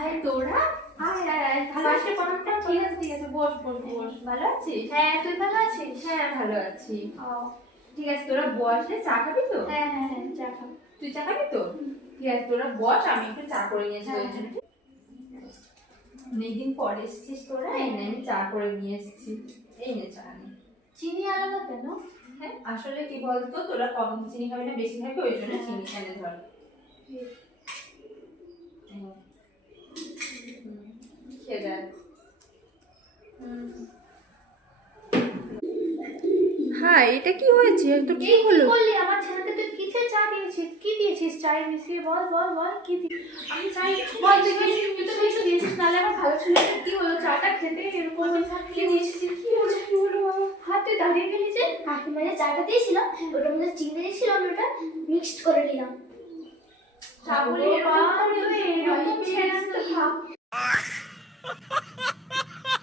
High তোরা, আয় আয় আয়, ভালো আছিস? প্রণামটা ঠিক আছে ঠিক আছে, বস বস বস। ভালো আছিস? হ্যাঁ, তুই ভালো আছিস? হ্যাঁ ভালো আছি। ও ঠিক আছে তোরা বস, চা খাবি তো? হ্যাঁ হ্যাঁ হ্যাঁ, চা খাবো। তুই চা খাবি তো? ঠিক আছে তোরা বস, আমি একটু চা করে নিয়ে আসবো। হ্যাঁ, ওই জন্য অনেকদিন পরে এসেছিস তোরা, এই নে আমি চা করে নিয়ে এসেছি। এই নে চা নে। চিনি আলাদা কেন? হ্যাঁ আসলে কি বলতো, তোরা কম চিনি খাবি না বেশি খাবি, ওই জন্য চিনি এনে ধর। খেয়ে দেখ। হ্যাঁ এটা কি হয়েছে তো? কি এই কি হলো? করলি? আমার ছেলেকে তুই কিসে চা দিয়েছিস? কি দিয়েছিস চায়ে মিশিয়ে? বল বল বল, কি আমি চাই বল, তুই তো কিছু দিয়েছিস, নাহলে আমার ভালো ছিল না। কি হলো? চাটা খেতে এরকম কি দিয়েছিস? কি হয়েছে? কি হলো বাবা? হাত তুই দাঁড়িয়ে গেলি যে? কাকিমা যে চাটা দিয়েছিল ওটার মধ্যে চিনি দিয়েছিল, আমি ওটা মিক্সড করে নিলাম। চা বলে এরকম